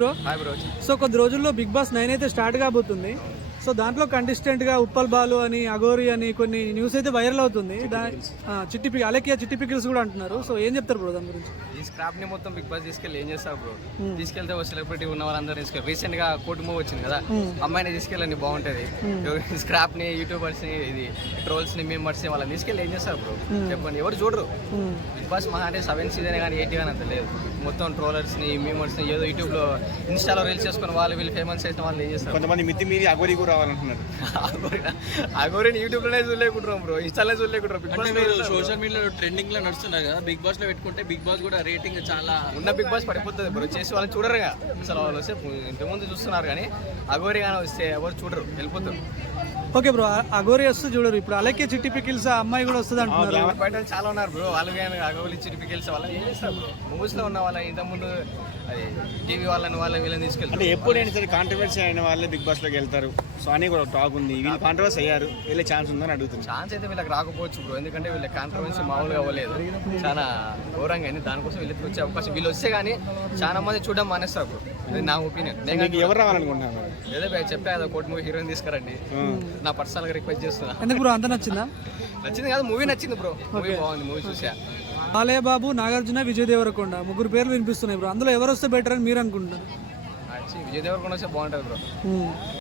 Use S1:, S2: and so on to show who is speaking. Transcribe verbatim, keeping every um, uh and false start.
S1: So కొద్ది రోజుల్లో Big Boss nine అయితే స్టార్ట్ కాబోతుంది. సో దాంట్లో కంటెస్టెంట్ గా ఉప్పల్ బాలు అని, అగోరి అని కొన్ని న్యూస్ అయితే వైరల్ అవుతుంది. చిట్టి పిక్ అలెక్కియా చిట్టి పికిల్స్ కూడా అంటున్నారు. సో ఏం చెప్తారు బ్రో దాని గురించి?
S2: ఈ స్క్రాప్ ని మొత్తం బిగ్ బాస్ తీసుకెళ్ళి ఏం చేస్తారు బ్రో? తీసుకెళ్తే ఒక సెలబ్రిటీ ఉన్న వాళ్ళందరూ తీసుకెళ్ళి రీసెంట్ గా కోటి మూవ్ వచ్చింది కదా, అమ్మాయిని తీసుకెళ్ళండి బాగుంటది. స్క్రాప్ ని, యూట్యూబర్స్ ని, ఇది ట్రోల్స్ ని, మెంబర్స్ ని వాళ్ళని తీసుకెళ్ళి ఏం చేస్తారు బ్రో చెప్పండి? ఎవరు చూడరు. బిగ్ బాస్ మహా అంటే సెవెన్ సీజన్ కానీ ఎయిట్ కానీ అంత లేదు. మొత్తం ట్రోలర్స్ ని, మెంబర్స్ ని ఏదో యూట్యూబ్ లో ఇన్స్టాలో రీల్స్ చేసుకుని వాళ్ళు వీళ్ళు ఫేమస్ చేసిన వాళ్ళు ఏం చేస్తారు?
S3: కొంతమంది మితి మీరి అగోరి కూడా రావాలంటున్నారు.
S2: అగోరిని యూట్యూబ్ లోనే చూడలేకుంటారు బ్రో, ఇన్స్టాలో చూడలేకుంటారు. బిగ్ బాస్
S4: మీరు సోషల్ మీడియాలో ట్రెండింగ్ లో నడుస్తున్నారు కదా, బిగ్ బాస్ లో పెట్టుకుంటే బిగ్ బాస్ కూడా రేటింగ్ చాలా
S2: ఉన్న బిగ్ బాస్ పడిపోతుంది బ్రో. చేసి వాళ్ళు చూడరుగా అసలు. వాళ్ళు వస్తే ఇంటి ముందు చూస్తున్నారు కానీ అగోరి కానీ వస్తే ఎవరు చూడరు, వెళ్ళిపోతారు.
S1: ఓకే బ్రో, అగోరి వస్తే చూడరు. ఇప్పుడు అలాగే చిట్టి పికిల్స్ ఆ అమ్మాయి కూడా వస్తుంది అంటున్నారు.
S2: బయట చాలా ఉన్నారు బ్రో, వాళ్ళు కానీ అగోరి చిరిపికెళ్ళి వాళ్ళని ఏం చేస్తారు బ్రో? మూవీస్ లో ఉన్న వాళ్ళ ఇంతకుముందు అది టీవీ వాళ్ళని వాళ్ళని వీళ్ళని తీసుకెళ్తారు.
S3: అంటే ఎప్పుడైనా సరే కాంట్రవర్సీ అయిన వాళ్ళే బిగ్ బాస్ లోకి వెళ్తారు. సో అని కూడా టాక్ ఉంది. వీళ్ళు కాంట్రవర్సీ అయ్యారు, వెళ్ళే ఛాన్స్ ఉందని అడుగుతుంది.
S2: ఛాన్స్ అయితే వీళ్ళకి రాకపోవచ్చు బ్రో, ఎందుకంటే వీళ్ళ కాంట్రవర్సీ మామూలుగా అవ్వలేదు, చాలా ఘోరంగా అయింది. దానికోసం వీళ్ళకి వచ్చే అవకాశం, వీళ్ళు వస్తే కానీ చాలా మంది చూడడం మానేస్తారు బ్రో. ఇది నా ఒపీనియన్.
S3: నేను ఎవరు రావాలనుకుంటున్నాను?
S2: ఏదో చెప్పా కదా, కోటి మూవీ హీరోయిన్ తీసుకురండి, నా పర్సనల్ గా రిక్వెస్ట్ చేస్తున్నా.
S1: ఎందుకు బ్రో అంత నచ్చిందా?
S2: నచ్చింది కాదు, మూవీ నచ్చింది బ్రో. మూవీ బాగుంది, మూవీ చూసా.
S1: బాలయ్య బాబు, నాగార్జున, విజయ్ దేవరకొండ ముగ్గురు పేర్లు వినిపిస్తున్నాయి బ్రో. అందులో ఎవరు వస్తే బెటర్ అని మీరు అనుకుంటున్నారు?
S2: విజయ్ దేవరకొండ వస్తే బాగుంటుంది బ్రో.